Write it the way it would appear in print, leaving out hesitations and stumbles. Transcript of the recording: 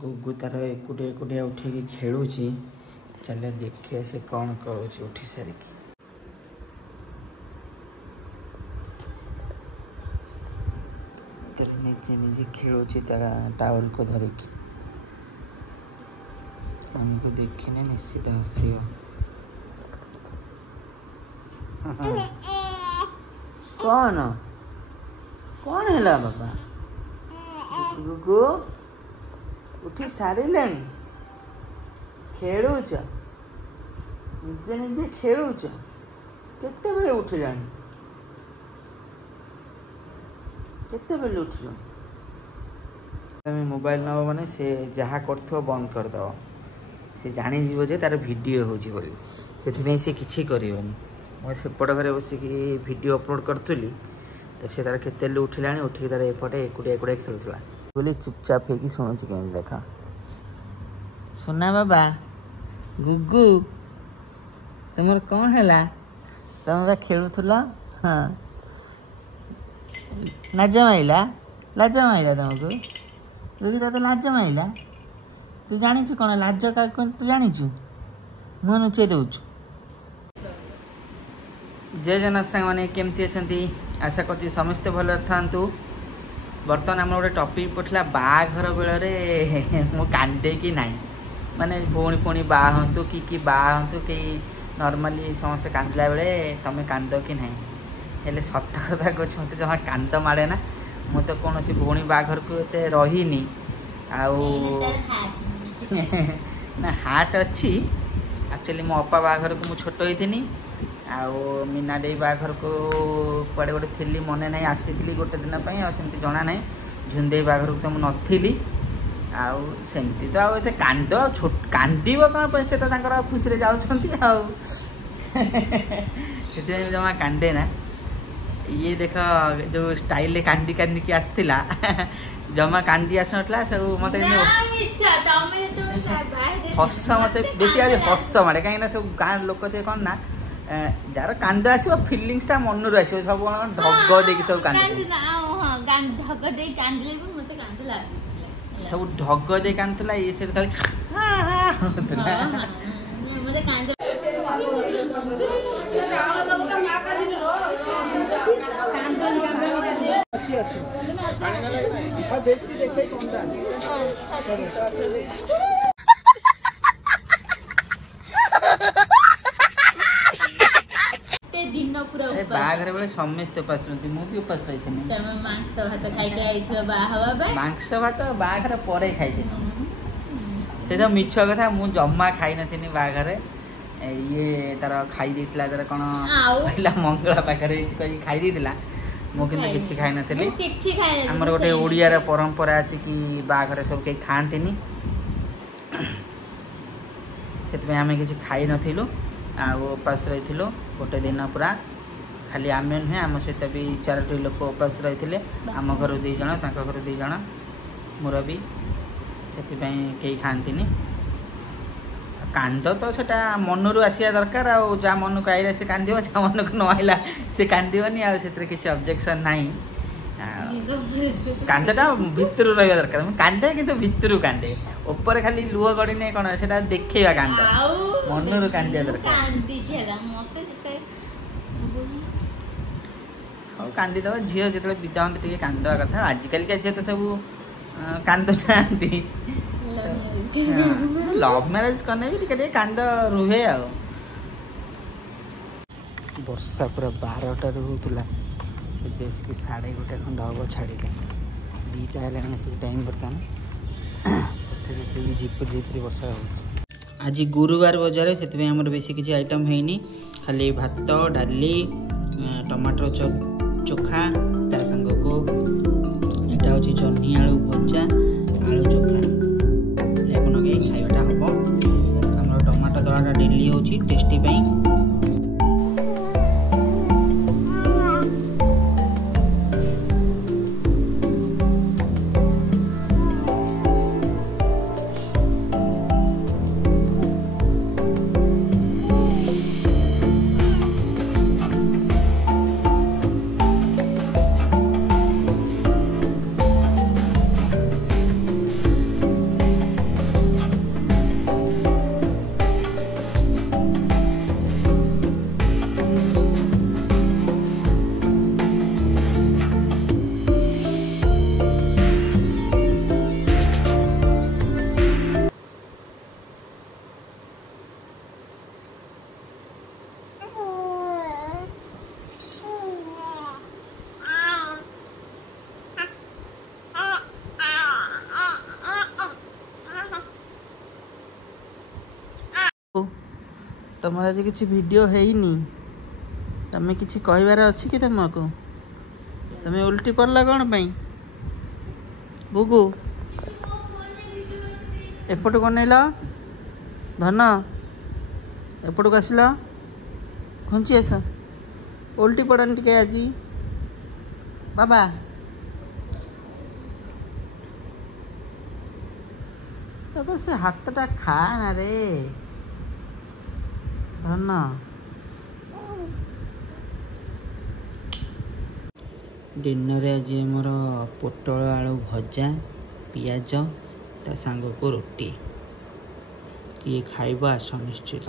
गुगु तार एकुटिया एकुटिया उठिकी खेलुची। चल देखिए से कौन करुची उठी सारिकी। निजे निजे खेलुची तारा टावल को धरिकी। हमको देखने निश्चित हसियो। कौन कौन है बाबा? गुगु उठी सारे खेलुच निजे निजे खेलुच केते बेले उठिलानी? केते बेले उठिल? तुम मोबाइल नब माने से जहाँ कर बंद करदे से जानी जे तार वीडियो होची बोली से से किछि करिवनी। मैं सेपट घरे बसिकी वीडियो अपलोड करूली तो से तार केते बेले उठिलानी उठिक तार एपटे एकुटिया एकुटिया खेलुला बोली चुपचाप होगी शुणुची केमी देखा। सुना बाबा गुगु तुमर कौन है तुम खेलुल? हाँ लाज माइला तुमको गुगु तो लाज माइला। तू जानी कौन लाज का तू जानी मुह नुचे दौचु। जय जगन्नाथ सांग मैंने केमती अच्छा आशा कर समस्ते भल था। बर्तमान आम गोटे टपिक पड़ा बाघर बेल मु कांदे कि ना माने भौणी पुणी बाहतु कि बाहतु कहीं नॉर्मली समस्ते कांदला बेले तुम कांद कि ना हेले सत कथा कह मत जमा कांद माड़े ना। मु तो कौन सी भौणी बाघर को एते रहीनी ना हार्ट अच्छी। एक्चुअली मो अपा बाघर को मुझे छोट होती आउ मीना दे बाघर को कुआड़े गोटे थी मन ना आसी गोटे दिन आमती जना ना। झुंदे बाघर को तो मुझे आमती तो आते कांद कांद कौन से तो खुशी जाऊँच जमा कांदे ना। ये देख जो स्टाइल कांदी कांदी की आसला जमा कांदी आस ना सब मत हस मत बेसी हस मारे कहीं सब गाँव लोक थे कौन ना जार कांद आस फिलिंगसटा मन रू आस सब ढग देकी सब सब ढग दे कांदला ये से खाली बाघर बेले समस्ते उपास मुझे उपास रही मांस भात बाघर पर खाई से सब मिछ कथा मु जमा खाई नी बाघर ये तार खाई तार कौन पहला मंगला पाखे कही खाई मुझे किसी खाई नी। आमर गोटे ओडिया परंपरा अच्छी कि बाघर सब कहीं खाती से आम कि खाई नथिलु उपास रही गोटे दिन पूरा खाली आम नुहे आम सहित भी 4टी लोक उपास रही आम घर 2 जन घर 2 जन मोर भी से कहीं खाती कांद तो सेटा मन रू आसिया दरकार आ जहाँ मन को आइला से कांद जहाँ मन को न आइला से कांदनी आते किसी ऑब्जेक्शन ना। कांदटा भितर रहा दरकार कांदे कि भितर कांदे ऊपर खाली लुह गड़ी नहीं कौन से देखा कांद मन रू कांदिया दरकार। हाँ कांदीदे झील जो विदा हम टे कांदा कथा आजिकल झील तो सब कांद चाहती लव मैरेज करने भी टे कांद रुहे आ। वर्षा पूरा 12टार होता बेस कि 1:30 खंड हम छाड़े 2टा है टाइम बर्तमान तथा झिप झिप्री वर्षा हो। आज गुरुवार बजार से आमर बेसी किसी आइटम है खाली भात डाली टमाटर चोखा तार संग को यहाँ हूँ जह्नी आलू भजा आलू चोखा लगे खाइबाटा हम आम टमाटर दलाटा डेली हो टेस्टी पाई। तुम आज किसी वीडियो है ही नहीं तमें किसी कहबार अच्छी कि तुमको तुम्हें उल्टी पड़ला कौन पाई गुगु एपट कौन नेल धन एपट को आसिल घुंची आस उल्टी पड़ानी टे आज बाबा तब से हाथटा खा ना रे धन डिनर आज मोर पोटल आलू भजा पियाज ता सांग को रोटी किए खाइबा आस निश्चित।